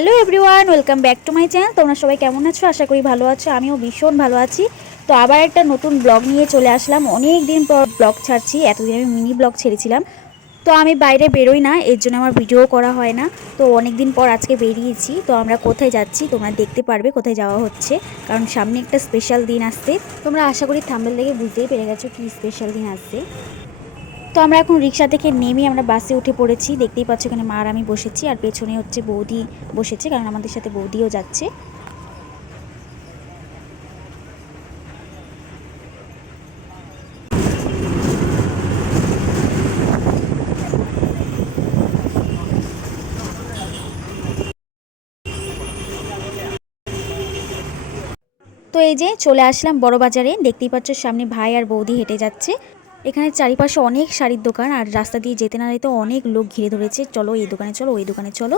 Hello everyone, welcome back to my channel. তোমরা সবাই কেমন আছো? আশা করি ভালো আছো। আমিও ভীষণ ভালো আছি। তো আবার একটা নতুন ব্লগ নিয়ে চলে আসলাম। অনেক দিন পর ব্লগ ছাড়ছি। এতদিন আমি মিনি ব্লগ ছেড়েছিলাম। তো আমি বাইরে বেরোই না, এর জন্য আমার ভিডিও করা হয় না। তো অনেক দিন পর আজকে বেরিয়েছি। তো আমরা কোথায় যাচ্ছি তোমরা দেখতে পারবে কোথায় যাওয়া হচ্ছে, কারণ সামনে একটা স্পেশাল দিন আসছে। তোমরা আশা করি থাম্বনেল দেখে বুঝতেই পেরে গেছো কি স্পেশাল দিন আসছে। তো আমরা এখন রিক্সা থেকে নেমে আমরা বাসে উঠে পড়েছি। দেখতেই পাচ্ছ এখানে মা আর আমি বসেছি, আর পেছনে হচ্ছে বৌদি বসেছে, কারণ আমাদের সাথে বৌদিও যাচ্ছে। তো এই যে চলে আসলাম বড় বাজারে। দেখতেই পাচ্ছ সামনে ভাই আর বৌদি হেঁটে যাচ্ছে। এখানে চারিপাশে অনেক শাড়ির দোকান, আর রাস্তা দিয়ে যেতে না যেতে অনেক লোক ঘিরে ধরেছে, চলো এই দোকানে চলো ওই দোকানে চলো।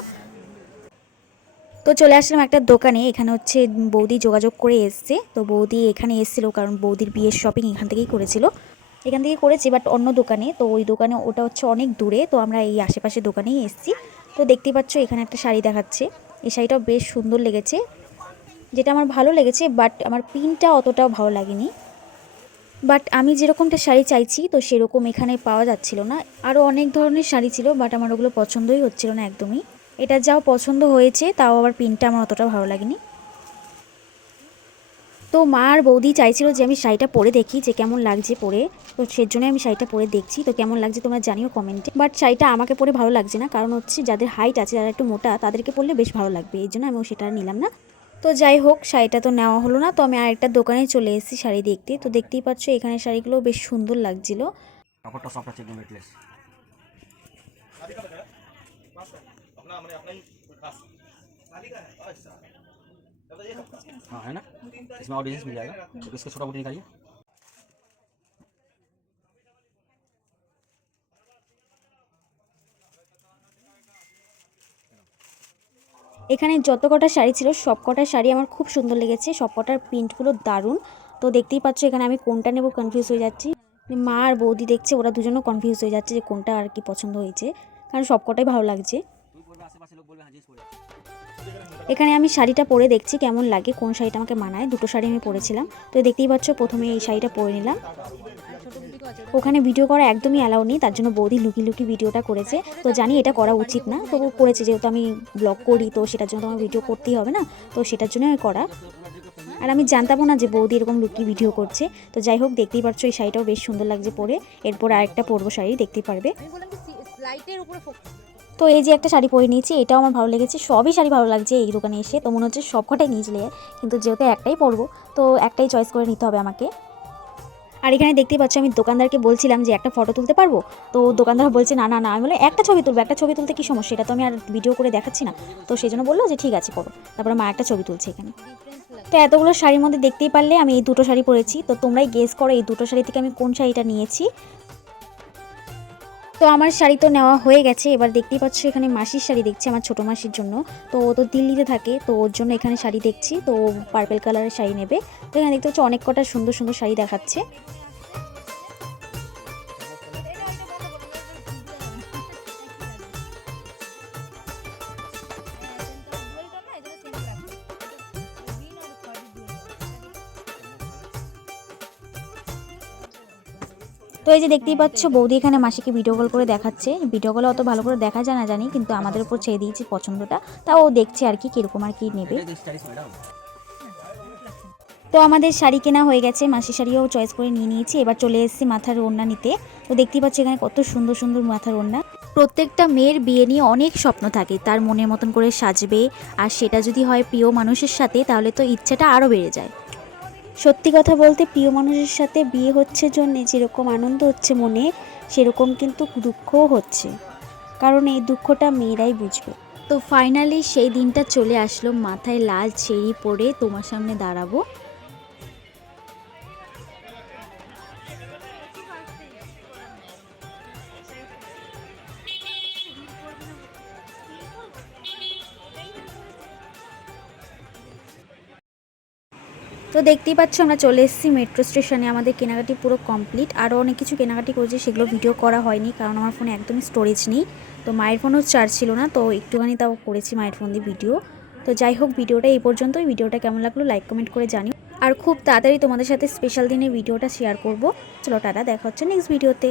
তো চলে আসলাম একটা দোকানে। এখানে হচ্ছে বৌদি যোগাযোগ করে এসছে। তো বৌদি এখানে এসেছিলো কারণ বৌদির বিয়ের শপিং এখান থেকেই করেছিল। এখান থেকে করেছি বাট অন্য দোকানে। তো ওই দোকানে ওটা হচ্ছে অনেক দূরে, তো আমরা এই আশেপাশে দোকানেই এসেছি। তো দেখতেই পাচ্ছ এখানে একটা শাড়ি দেখাচ্ছে। এই শাড়িটাও বেশ সুন্দর লেগেছে, যেটা আমার ভালো লেগেছে, বাট আমার পিনটা অতটাও ভালো লাগেনি। বাট আমি যেরকমটা শাড়ি চাইছি তো সেরকম এখানে পাওয়া যাচ্ছিল না। আরও অনেক ধরনের শাড়ি ছিল, বাট আমার ওগুলো পছন্দই হচ্ছিল না একদমই। এটা যাও পছন্দ হয়েছে, তাও আবার পিনটা আমার অতটা ভালো লাগেনি। তো মা আর বৌদি চাইছিল যে আমি শাড়িটা পরে দেখি যে কেমন লাগছে পরে। তো সেজন্য আমি শাড়িটা পরে দেখছি। তো কেমন লাগছে তোমরা জানিও কমেন্টে। বাট শাড়িটা আমাকে পরে ভালো লাগছে না, কারণ হচ্ছে যাদের হাইট আছে, যারা একটু মোটা, তাদেরকে পরলে বেশ ভালো লাগবে, এই জন্য আমি সেটা নিলাম না। তো যাই হোক, শাড়িটা তো নেওয়া হলো না। তো আমি আরেকটা দোকানে চলে এসেছি শাড়ি দেখতে। তো দেখতেই পাচ্ছ এখানে শাড়িগুলো বেশ সুন্দর লাগছিল। हाँ है ना, इसमें और डिजाइन मिल जाएगा, तो इसका छोटा बूटी निकालिए। এখানে যত কটা শাড়ি ছিল সব কটা শাড়ি আমার খুব সুন্দর লেগেছে, সব কটার প্রিন্টগুলো দারুণ। তো দেখতেই পাচ্ছ এখানে আমি কোনটা নেব কনফিউজ হয়ে যাচ্ছি। মা আর বৌদি দেখছে, ওরা দুজনও কনফিউজ হয়ে যাচ্ছে যে কোনটা আর কি পছন্দ হয়েছে, কারণ সব কটাই ভালো লাগছে। এখানে আমি শাড়িটা পরে দেখছি কেমন লাগে, কোন শাড়িটা আমাকে মানায়। দুটো শাড়ি আমি পরেছিলাম। তো দেখতেই পাচ্ছ প্রথমে এই শাড়িটা পরে নিলাম। ওখানে ভিডিও করা একদমই অ্যালাউ নেই, তার জন্য বৌদি লুকি লুকি ভিডিওটা করেছে। তো জানি এটা করা উচিত না, তবু করেছে, যেহেতু আমি ব্লগ করি তো সেটার জন্য তো আমার ভিডিও করতেই হবে না, তো সেটার জন্য করা। আর আমি জানতামও না যে বৌদি এরকম লুকি ভিডিও করছে। তো যাই হোক, দেখতেই পাচ্ছ এই শাড়িটাও বেশ সুন্দর লাগছে পরে। এরপর আরেকটা পরবো শাড়ি, দেখতেই পারবে। তো এই যে একটা শাড়ি পরে নিয়েছি, এটাও আমার ভালো লেগেছে। সবই শাড়ি ভালো লাগছে এই দোকানে এসে। তো মনে হচ্ছে সব কটাই নিয়েছিলে, কিন্তু যেহেতু একটাই পরবো তো একটাই চয়েস করে নিতে হবে আমাকে। আর এখানে দেখতেই পাচ্ছ আমি দোকানদারকে বলছিলাম যে একটা ফটো তুলতে পারবো। তো দোকানদার বলছে না না না। আমি বলে একটা ছবি তুলবো, একটা ছবি তুলতে কি সমস্যা, এটা তো আমি আর ভিডিও করে দেখাচ্ছি না। তো সেই জন্য বললো যে ঠিক আছে করো। তারপরে মা একটা ছবি তুলছে এখানে। তো এতগুলো শাড়ির মধ্যে দেখতেই পারলে আমি এই দুটো শাড়ি পরেছি। তো তোমরাই গেস করো এই দুটো শাড়ি থেকে আমি কোন শাড়িটা নিয়েছি। তো আমার শাড়ি তো নেওয়া হয়ে গেছে। এবার দেখতেই পাচ্ছ এখানে মাসির শাড়ি দেখছি, আমার ছোটো মাসির জন্য। তো ও তো দিল্লিতে থাকে, তো ওর জন্য এখানে শাড়ি দেখছি। তো পার্পেল কালারের শাড়ি নেবে। তো এখানে দেখতে পাচ্ছ অনেক কটা সুন্দর সুন্দর শাড়ি দেখাচ্ছে। তো এই যে দেখতেই পাচ্ছ বৌদি এখানে মাসিকে ভিডিও কল করে দেখাচ্ছে। ভিডিও কলে অত ভালো করে দেখা যায় না জানি, কিন্তু আমাদের উপর ছেড়ে দিয়েছি পছন্দটা। তা ও দেখছে আর কি কিরকম আর কি নেবে। তো আমাদের শাড়ি কেনা হয়ে গেছে, মাসির শাড়িও চয়েস করে নিয়ে নিয়েছি। এবার চলে এসেছি মাথার ওড়না নিতে। তো দেখতেই পাচ্ছ এখানে কত সুন্দর সুন্দর মাথার ওড়না। প্রত্যেকটা মেয়ের বিয়ে নিয়ে অনেক স্বপ্ন থাকে, তার মনের মতন করে সাজবে। আর সেটা যদি হয় প্রিয় মানুষের সাথে, তাহলে তো ইচ্ছাটা আরও বেড়ে যায়। সত্যি কথা বলতে প্রিয় মানুষের সাথে বিয়ে হচ্ছে জন্যে যেরকম আনন্দ হচ্ছে মনে, সেরকম কিন্তু দুঃখও হচ্ছে, কারণ এই দুঃখটা মেয়েরাই বুঝবে। তো ফাইনালি সেই দিনটা চলে আসলো, মাথায় লাল ছেড়ি পরে তোমার সামনে দাঁড়াবো। তো দেখতেই পাচ্ছ আমরা চলে এসেছি মেট্রো স্টেশনে। আমাদের কেনাকাটি পুরো কমপ্লিট। আরও অনেক কিছু কেনাকাটি করেছি, সেগুলো ভিডিও করা হয়নি কারণ আমার ফোনে একদমই স্টোরেজ নেই। তো মায়ের ফোনও চার্জ ছিল না, তো একটুখানি তাও করেছি মায়ের ফোন দিয়ে ভিডিও। তো যাই হোক, ভিডিওটা এই পর্যন্তই। ভিডিওটা কেমন লাগলো লাইক কমেন্ট করে জানিও, আর খুব তাড়াতাড়ি তোমাদের সাথে স্পেশাল দিনে ভিডিওটা শেয়ার করব। চলো টাটা, দেখা হচ্ছে নেক্সট ভিডিওতে।